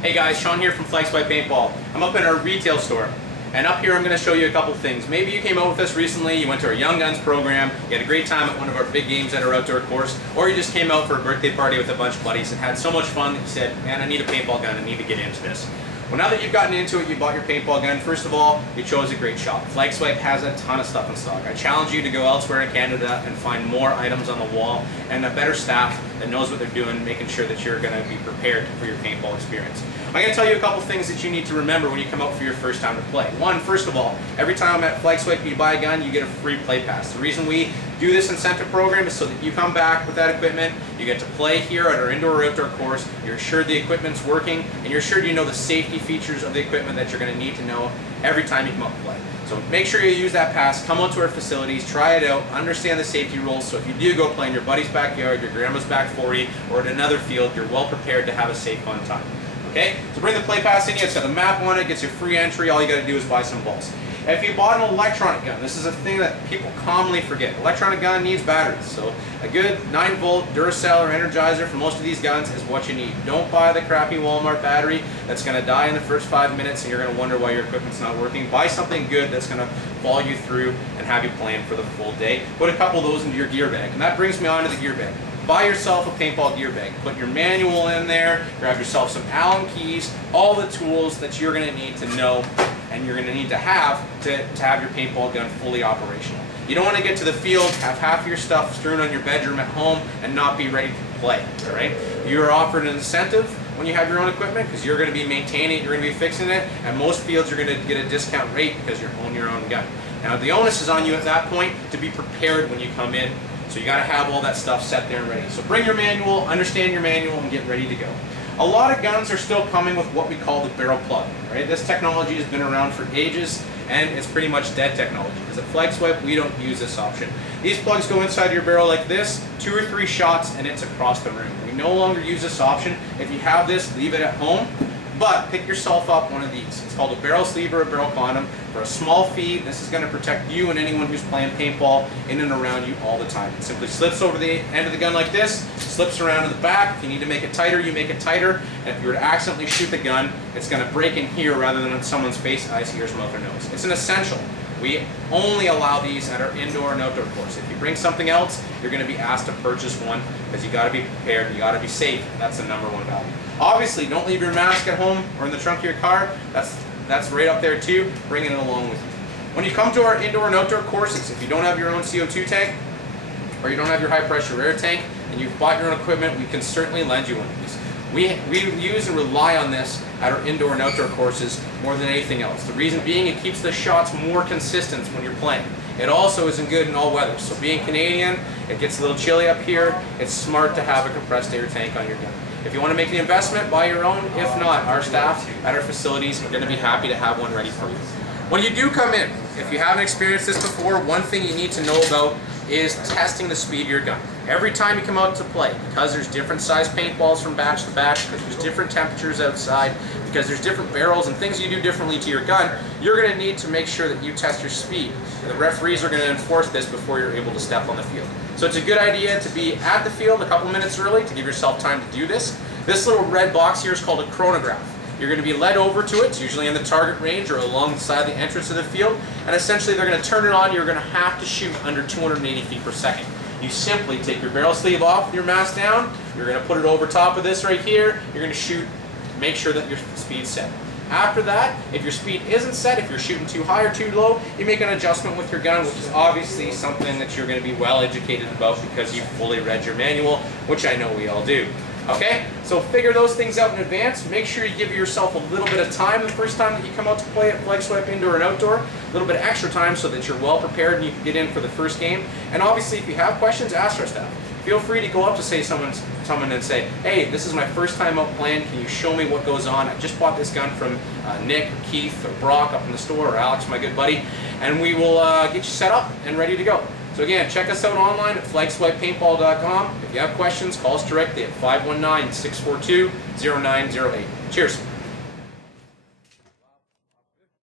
Hey guys, Sean here from Flexswipe Paintball. I'm up in our retail store, and up here I'm going to show you a couple things. Maybe you came out with us recently, you went to our Young Guns program, you had a great time at one of our big games at our outdoor course, or you just came out for a birthday party with a bunch of buddies and had so much fun that you said, man, I need a paintball gun, I need to get into this. Well, now that you've gotten into it, you bought your paintball gun, first of all, you chose a great shop. Flexswipe has a ton of stuff in stock. I challenge you to go elsewhere in Canada and find more items on the wall and a better staff that knows what they're doing, making sure that you're going to be prepared for your paintball experience. I'm going to tell you a couple things that you need to remember when you come out for your first time to play. One, first of all, every time at Flexswipe you buy a gun, you get a free play pass. The reason we do this incentive program is so that you come back with that equipment, you get to play here at our indoor or outdoor course, you're assured the equipment's working, and you're assured you know the safety features of the equipment that you're going to need to know every time you come out and play. So make sure you use that pass, come out to our facilities, try it out, understand the safety rules, so if you do go play in your buddy's backyard, your grandma's back 40, or at another field, you're well prepared to have a safe, fun time. Okay? So bring the play pass in you, it's got the map on it, gets you free entry, all you got to do is buy some balls. If you bought an electronic gun, this is a thing that people commonly forget. Electronic gun needs batteries, so a good 9-volt Duracell or Energizer for most of these guns is what you need. Don't buy the crappy Walmart battery that's going to die in the first 5 minutes and you're going to wonder why your equipment's not working. Buy something good that's going to follow you through and have you playing for the full day. Put a couple of those into your gear bag, and that brings me on to the gear bag. Buy yourself a paintball gear bag. Put your manual in there, grab yourself some Allen keys, all the tools that you're going to need to know and you're going to need to have your paintball gun fully operational. You don't want to get to the field, have half of your stuff strewn on your bedroom at home, and not be ready to play. All right? You're offered an incentive when you have your own equipment because you're going to be maintaining it, you're going to be fixing it, and most fields you're going to get a discount rate because you're owning your own gun. Now the onus is on you at that point to be prepared when you come in, so you got to have all that stuff set there and ready. So bring your manual, understand your manual, and get ready to go. A lot of guns are still coming with what we call the barrel plug. Right? This technology has been around for ages, and it's pretty much dead technology. Because at Flexswipe, we don't use this option. These plugs go inside your barrel like this, 2 or 3 shots, and it's across the room. We no longer use this option. If you have this, leave it at home. But pick yourself up one of these. It's called a barrel sleeve or a barrel condom. For a small fee, this is going to protect you and anyone who's playing paintball in and around you all the time. It simply slips over the end of the gun like this, slips around to the back. If you need to make it tighter, you make it tighter. And if you were to accidentally shoot the gun, it's going to break in here rather than on someone's face, eyes, ears, mouth, or nose. It's an essential. We only allow these at our indoor and outdoor course. If you bring something else, you're going to be asked to purchase one because you got to be prepared, you got to be safe, and that's the #1 value. Obviously, don't leave your mask at home or in the trunk of your car. That's right up there too. Bringing it along with you. When you come to our indoor and outdoor courses, if you don't have your own CO2 tank or you don't have your high pressure air tank and you've bought your own equipment, we can certainly lend you one of these. We use and rely on this at our indoor and outdoor courses more than anything else. The reason being, it keeps the shots more consistent when you're playing. It also isn't good in all weathers. So being Canadian, it gets a little chilly up here. It's smart to have a compressed air tank on your gun. If you want to make the investment, buy your own. If not, our staff at our facilities are going to be happy to have one ready for you. When you do come in, if you haven't experienced this before, one thing you need to know about is testing the speed of your gun. Every time you come out to play, because there's different size paintballs from batch to batch, because there's different temperatures outside, because there's different barrels and things you do differently to your gun, you're going to need to make sure that you test your speed. The referees are going to enforce this before you're able to step on the field. So it's a good idea to be at the field a couple minutes early to give yourself time to do this. This little red box here is called a chronograph. You're going to be led over to it, it's usually in the target range or alongside the entrance of the field, and essentially they're going to turn it on. You're going to have to shoot under 280 feet per second. You simply take your barrel sleeve off with your mask down, you're going to put it over top of this right here, you're going to shoot, make sure that your speed's set. After that, if your speed isn't set, if you're shooting too high or too low, you make an adjustment with your gun, which is obviously something that you're going to be well educated about because you've fully read your manual, which I know we all do. Okay, so figure those things out in advance. Make sure you give yourself a little bit of time the first time that you come out to play at Flexswipe Indoor and Outdoor. A little bit of extra time so that you're well prepared and you can get in for the first game. And obviously, if you have questions, ask our staff. Feel free to go up to someone and say, hey, this is my first time out playing. Can you show me what goes on? I just bought this gun from Nick, or Keith, or Brock up in the store, or Alex, my good buddy. And we will get you set up and ready to go. So again, check us out online at flexswipepaintball.com. If you have questions, call us directly at 519-642-0908. Cheers.